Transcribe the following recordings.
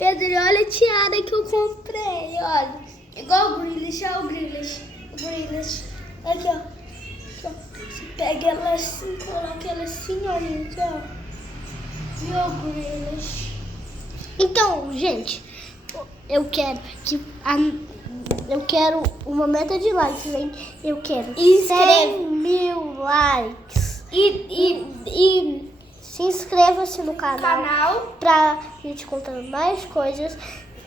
Pedro, olha a tiara que eu comprei, olha. Igual o Grealish, olha o Grealish. O Grealish. Aqui, ó. Aqui, ó. Você pega ela assim, coloca ela assim, ó, gente, ó. Viu o Grealish? Então, gente, eu quero uma meta de likes, hein? Eu quero 100.000 likes. E se inscreva-se no canal pra gente contar mais coisas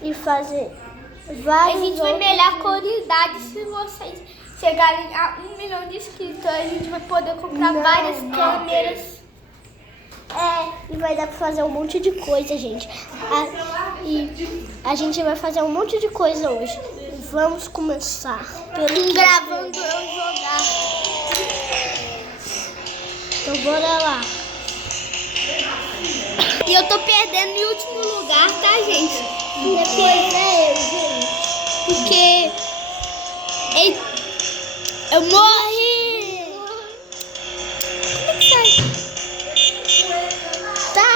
e fazer vários. A gente vai melhorar a qualidade se vocês chegarem a 1 milhão de inscritos. A gente vai poder comprar várias câmeras. E vai dar pra fazer um monte de coisa, gente. E a gente vai fazer um monte de coisa hoje. Vamos começar gravando eu jogar. Então bora lá. E eu tô perdendo em último lugar, tá, gente? Depois eu, gente. Porque eu morri. Como é que sai? Tá,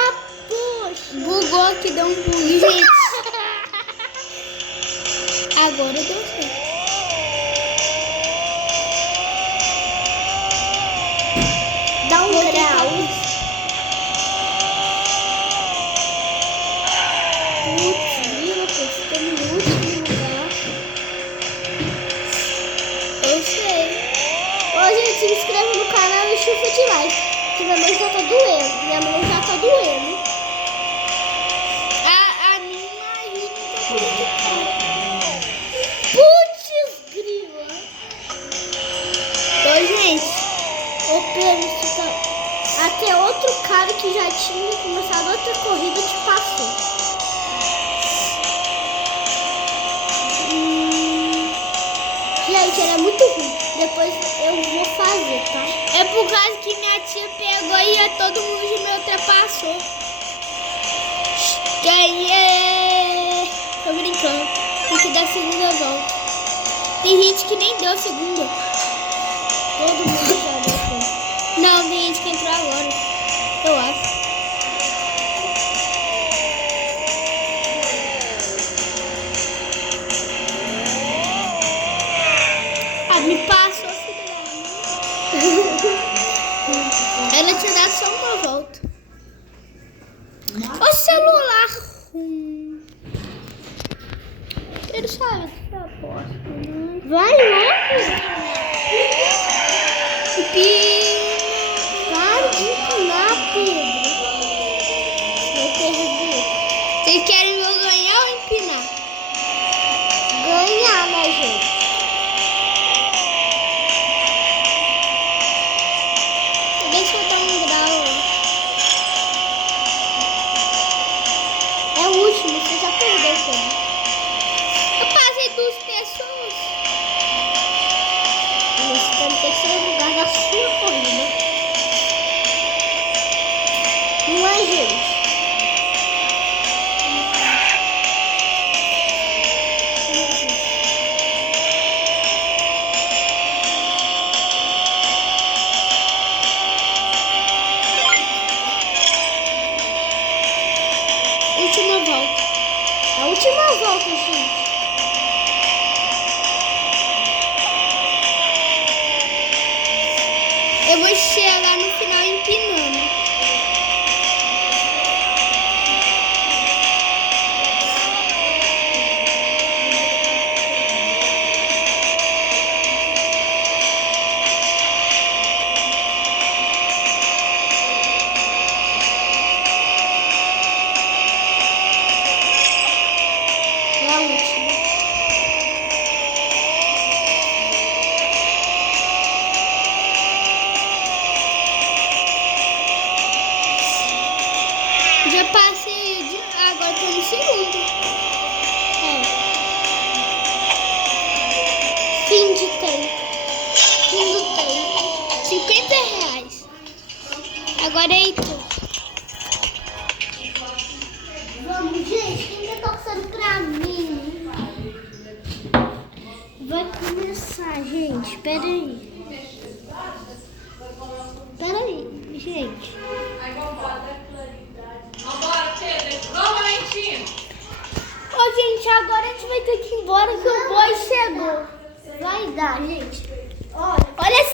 puxa. Bugou que deu um bug, gente. Agora deu certo. Dá um grau. Putz, tô no último lugar. Eu sei. Ô, gente, se inscreva no canal e chuva de like. Porque minha mãe já tá doendo. Minha mãe já tá doendo. A minha ajuda. Putz, grila. Ô, gente. Ô, Pedro, até outro cara que já tinha começado outra corrida te passou. Gente, era muito ruim. Depois eu vou fazer, tá? É por causa que minha tia pegou e todo mundo me ultrapassou. Ganhei! Tô brincando. Tem que dar segunda volta. Tem gente que nem deu segunda. Todo mundo já deu segunda. Não, tem gente que entrou agora. Eu acho. Me passou, filha. Ela tinha dado só uma volta. O celular. Ele sabe que tá posto. Vai logo. Para de empinar, Pedro. Vou perder. Vocês querem eu ganhar ou empinar? Ganhar, né, gente? Deixa eu dar um grau. É o último, você já perdeu também. Eu passei 2 pessoas. Você está no terceiro lugar da sua corrida. Não é, gente? Última volta. A última volta, gente. Eu vou chegar no final empinando. Já passei, agora tô no segundo. Fim de tempo. Fim do tempo. R$50. Agora é Heitor. Vamos, gente. Quem tá torcendo pra mim? Vai começar, gente. Pera aí, gente. Vambora, Pedro. Vamos, Valentim. gente, agora a gente vai ter que ir embora que o boy chegou. Vai dar, gente.